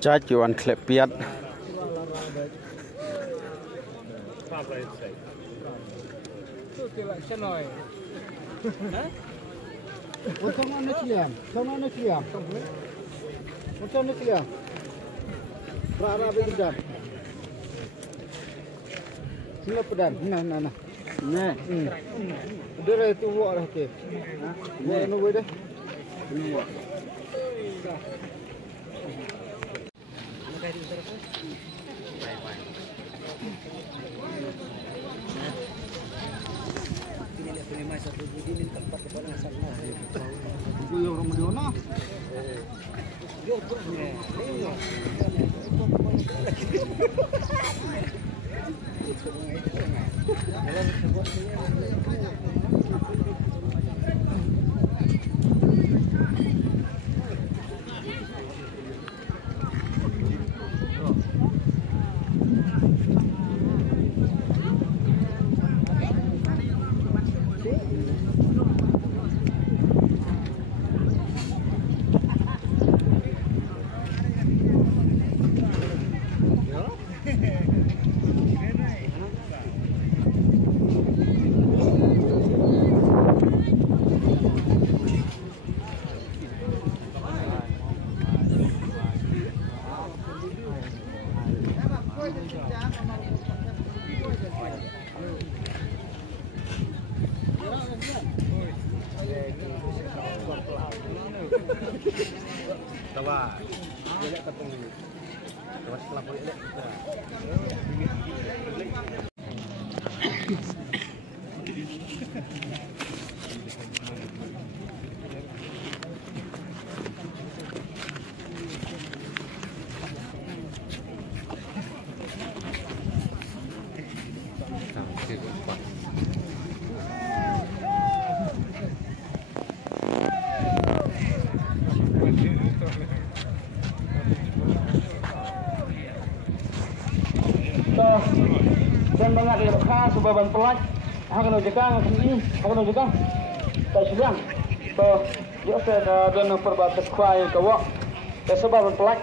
Trái chuan khẹp piết. Không nó kilian. Macam ni kilian. Rara berjalan. Sini pedan. Nah. Nah. Dia itu buat lah ke. Buat nu dah. Ini buat. Tawa. Dia ketemu. Tawa setelah boleh lihat. Dan banyak di rekha sebaban pelaj akan ujikan ini akan ujikan tak sedang so dia ada dan perbatas kuai kawak sebaban pelaj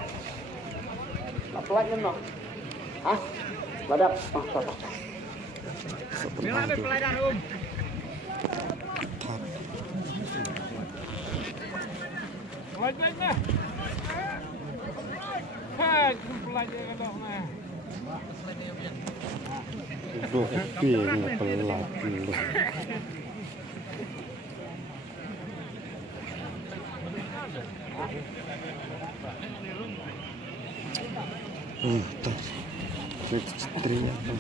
pelaj ni no ah badak sabar Bila ada pelajar Baik. Hai, pelajar kalau mah. Duh, piang pelat dulu. Tas. Istri apa?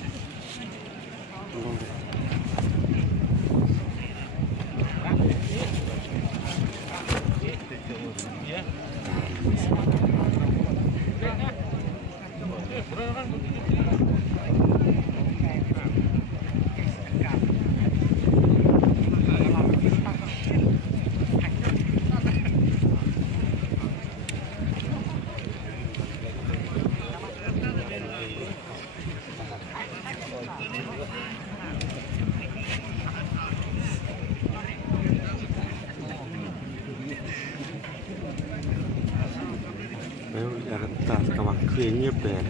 Tas kawan kayaknya ben.